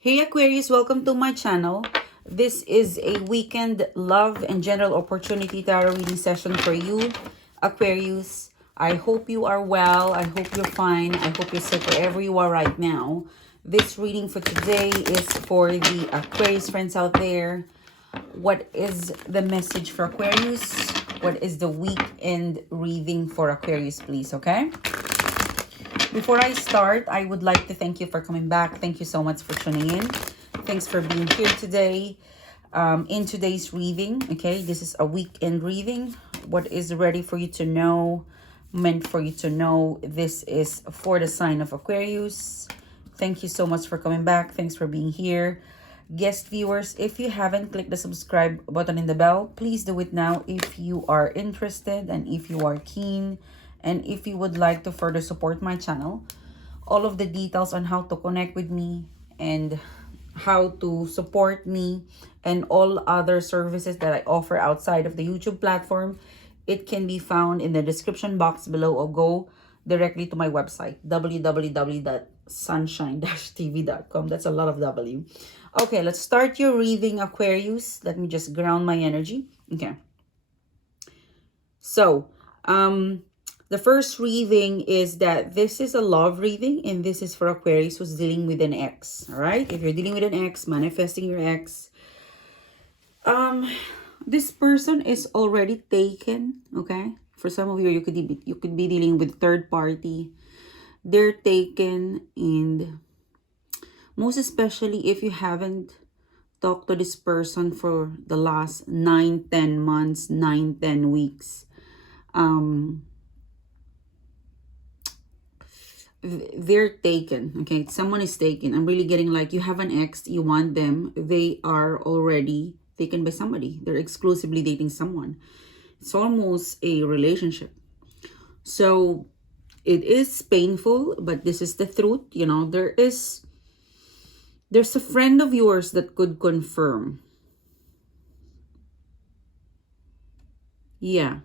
Hey Aquarius, welcome to my channel. This is a weekend love and general opportunity tarot reading session for you, Aquarius. I hope you are well. I hope you're fine. I hope you're safe wherever you are right now. This reading for today is for the Aquarius friends out there. What is the message for Aquarius? What is the weekend reading for Aquarius, please, okay? Before I start, I would like to thank you for coming back. Thank you so much for tuning in. Thanks for being here today. In today's reading, okay, this is a weekend reading. What is ready for you to know, meant for you to know, this is for the sign of Aquarius. Thank you so much for coming back. Thanks for being here. Guest viewers, if you haven't clicked the subscribe button and the bell, please do it now if you are interested and if you are keen and if you would like to further support my channel. All of the details on how to connect with me and how to support me and all other services that I offer outside of the YouTube platform, it can be found in the description box below, or go directly to my website, www.sunshine-tv.com. That's a lot of W. Okay, let's start your reading, Aquarius. Let me just ground my energy. Okay. So, the first reading is that this is a love reading, and this is for Aquarius who's dealing with an ex. All right? If you're dealing with an ex, manifesting your ex, this person is already taken, okay? For some of you, you could be dealing with third party. They're taken, and most especially if you haven't talked to this person for the last 9-10 months, 9-10 weeks. They're taken, okay? Someone is taken. I'm really getting like you have an ex, you want them, they are already taken by somebody. They're exclusively dating someone. It's almost a relationship. So it is painful, but this is the truth. You know, there's a friend of yours that could confirm. Yeah.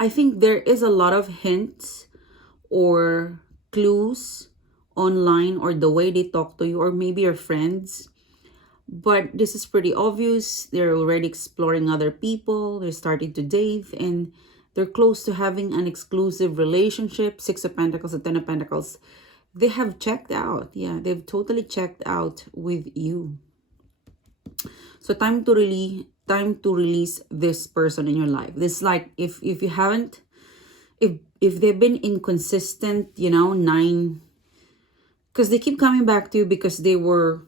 I think there is a lot of hints or clues online, or the way they talk to you, or maybe your friends. But this is pretty obvious. They're already exploring other people. They're starting to date, and they're close to having an exclusive relationship. 6 of Pentacles and 10 of Pentacles. They have checked out. Yeah, they've totally checked out with you. So time to release this person in your life. This, like, if you haven't, if they've been inconsistent, you know, because they keep coming back to you because they were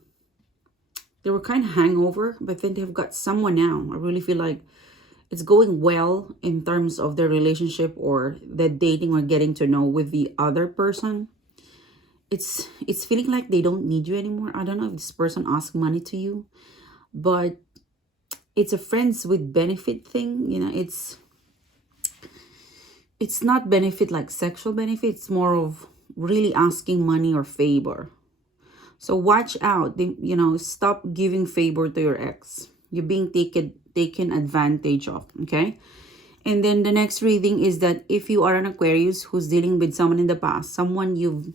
kind of hangover, but then they've got someone now. I really feel like it's going well in terms of their relationship or the dating or getting to know with the other person. It's feeling like they don't need you anymore. I don't know if this person asks money to you, but it's a friends with benefit thing. You know, it's not benefit like sexual benefit. It's more of really asking money or favor. So watch out. You know, stop giving favor to your ex. You're being taken advantage of, okay? And then the next reading is that if you are an Aquarius who's dealing with someone in the past, someone you've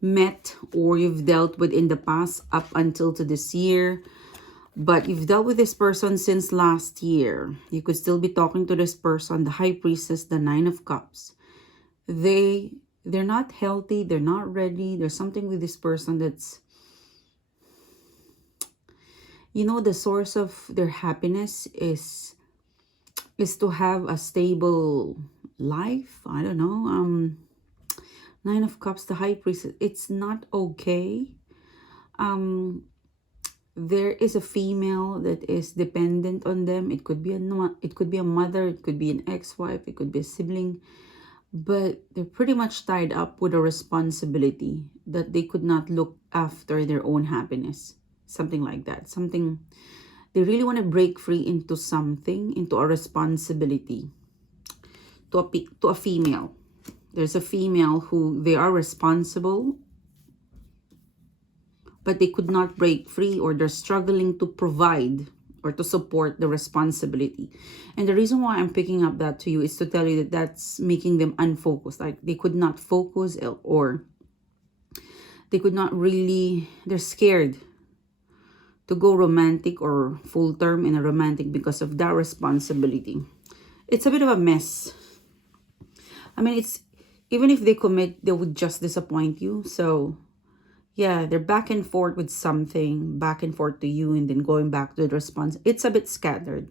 met or you've dealt with in the past up until to this year, but you've dealt with this person since last year, you could still be talking to this person. The High Priestess, the 9 of Cups. They're not healthy. They're not ready. There's something with this person that's, you know, the source of their happiness is to have a stable life. I don't know. 9 of Cups, the High Priestess. It's not okay. There is a female that is dependent on them. It could be a mother, it could be an ex-wife, it could be a sibling, but they're pretty much tied up with a responsibility that they could not look after their own happiness. Something like that. Something they really want to break free into something, into a responsibility. To a female. There's a female who they are responsible, but they could not break free, or they're struggling to provide or to support the responsibility. And the reason why I'm picking up that to you is to tell you that that's making them unfocused. Like they could not focus, or They could not really, they're scared to go romantic or full term in a romantic because of that responsibility. It's a bit of a mess. I mean, it's, even if they commit, they would just disappoint you. So yeah, they're back and forth with something, back and forth to you, and then going back to the response. It's a bit scattered.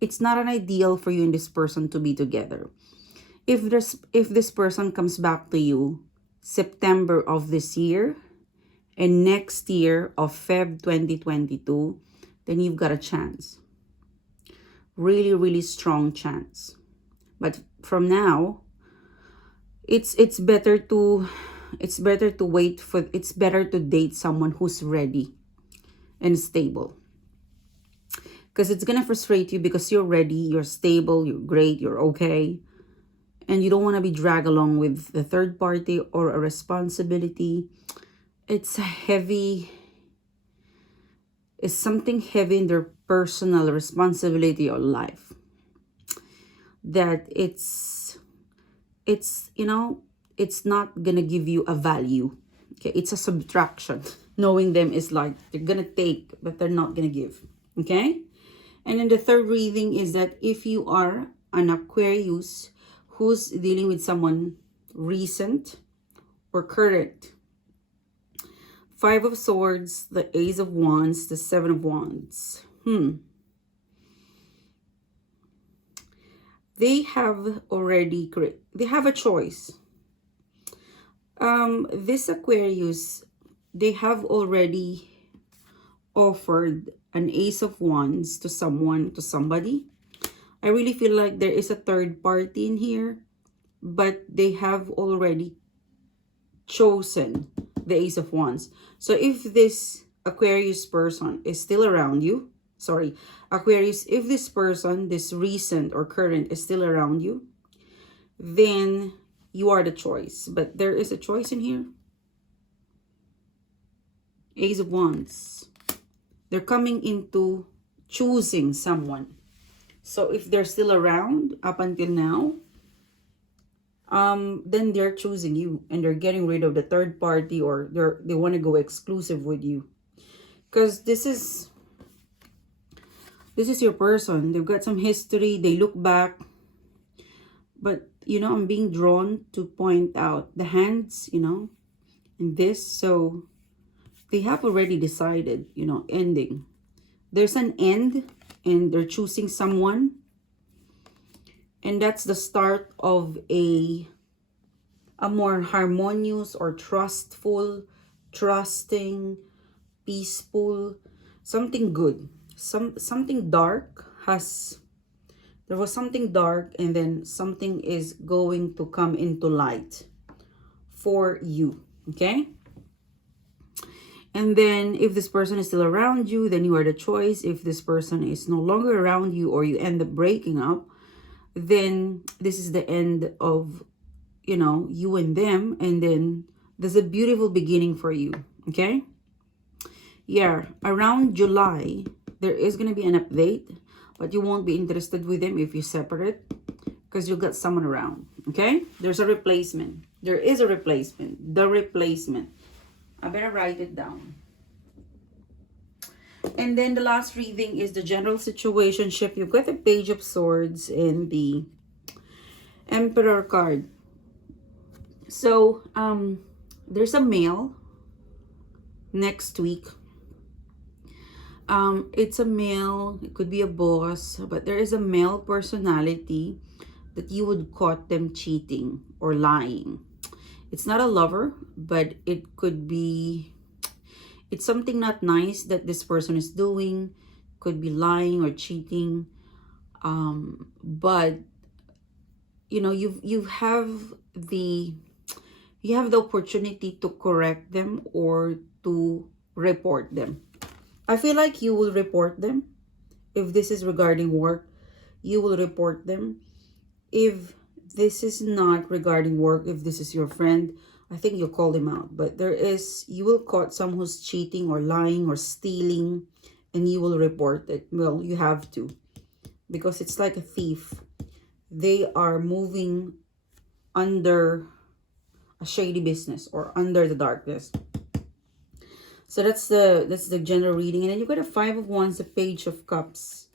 It's not an ideal for you and this person to be together. If this person comes back to you September of this year and next year of Feb 2022, then you've got a chance. Really, really strong chance. But from now, it's better to wait for, it's better to date someone who's ready and stable. Because it's gonna frustrate you because you're ready, you're stable, you're great, you're okay. And you don't want to be dragged along with the third party or a responsibility. It's something heavy in their personal responsibility or life. That it's you know, it's not gonna give you a value. Okay, it's a subtraction. Knowing them is like they're gonna take, but they're not gonna give. Okay, and then the third reading is that if you are an Aquarius who's dealing with someone recent or current, 5 of Swords, the Ace of Wands, the 7 of Wands. They have already they have a choice. This Aquarius, they have already offered an Ace of Wands to someone, to somebody. I really feel like there is a third party in here, but they have already chosen the Ace of Wands. So if this Aquarius person is still around you, sorry, Aquarius, if this person, this recent or current is still around you, then you are the choice. But there is a choice in here. Ace of Wands. They're coming into choosing someone. So if they're still around up until now, then they're choosing you and they're getting rid of the third party, or they want to go exclusive with you. Because this is your person. They've got some history. They look back. But, you know, I'm being drawn to point out the hands, you know, in this. So they have already decided, you know, ending. There's an end. And they're choosing someone. And that's the start of a more harmonious or trustful, trusting, peaceful, something good. Something dark has, there was something dark, and then something is going to come into light for you. Okay? And then if this person is still around you, then you are the choice. If this person is no longer around you, or you end up breaking up, then this is the end of, you know, you and them. And then there's a beautiful beginning for you. Okay? Yeah, around July, there is going to be an update. But you won't be interested with them if you separate. Because you'll get someone around. Okay? There's a replacement. There is a replacement. The replacement. I better write it down. And then the last reading is the general situationship. You've got the Page of Swords and the Emperor card. So, there's a male next week. It's a male. It could be a boss. But there is a male personality that you would caught them cheating or lying. It's not a lover, but it could be, it's something not nice that this person is doing. Could be lying or cheating. But you know, you have the opportunity to correct them or to report them. I feel like you will report them. If this is regarding work, you will report them. If this is not regarding work, if this is your friend, I think you'll call them out. But you will caught someone who's cheating or lying or stealing, and you will report it. Well, you have to, because it's like a thief. They are moving under a shady business or under the darkness. So that's the general reading. And then you got a Five of Wands, the Page of Cups.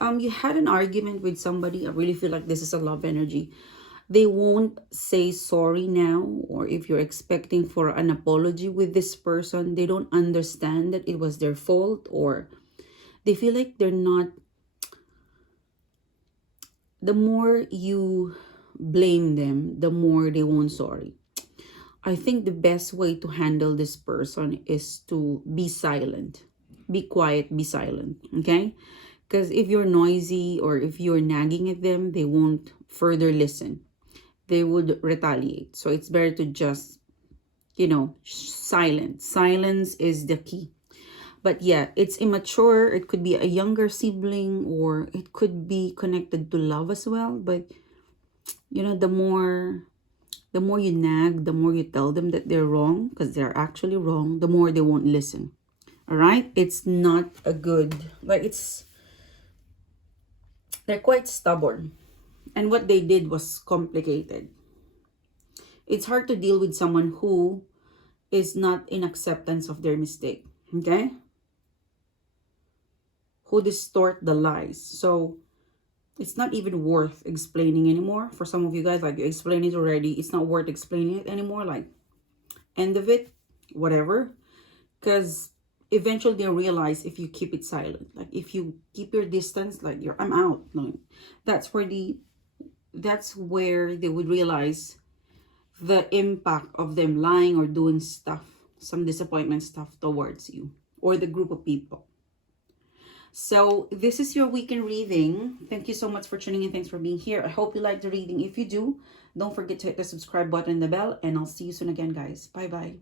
You had an argument with somebody. I really feel like this is a love energy. They won't say sorry now, or if you're expecting for an apology with this person, they don't understand that it was their fault, or they feel like they're not. The more you blame them, the more they won't sorry. I think the best way to handle this person is to be silent. Be quiet, be silent, okay? Because if you're noisy or if you're nagging at them, they won't further listen. They would retaliate. So it's better to just, silence. Silence is the key. But yeah, it's immature. It could be a younger sibling, or it could be connected to love as well. But, the more you nag, the more you tell them that they're wrong, because they're actually wrong, the more they won't listen. All right? It's not a good, they're quite stubborn. And what they did was complicated. It's hard to deal with someone who is not in acceptance of their mistake. Okay? Who distort the lies. So, it's not even worth explaining anymore. For some of you guys, like, you explained it already. It's not worth explaining it anymore. Like, end of it, whatever. Because eventually they'll realize if you keep it silent. Like, if you keep your distance, like, I'm out. Like, that's where they would realize the impact of them lying or doing stuff, some disappointment stuff towards you or the group of people. So this is your weekend reading. Thank you so much for tuning in. Thanks for being here. I hope you liked the reading. If you do, don't forget to hit the subscribe button and the bell, and I'll see you soon again, guys. Bye-bye.